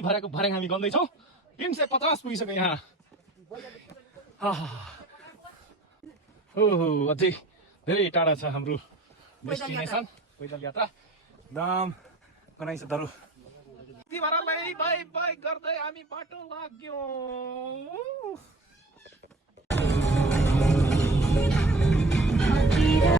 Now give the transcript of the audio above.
यति भरेको हामी गन्दैछौँ 350 पुगिसक्यो यहाँ हो अझै धेरै टाढा छ हाम्रो डेस्टिनेसन पैदल यात्रा एकदम कनाइस दरु यति भरलाई बाई गर्दै हामी बाटो लाग्यौँ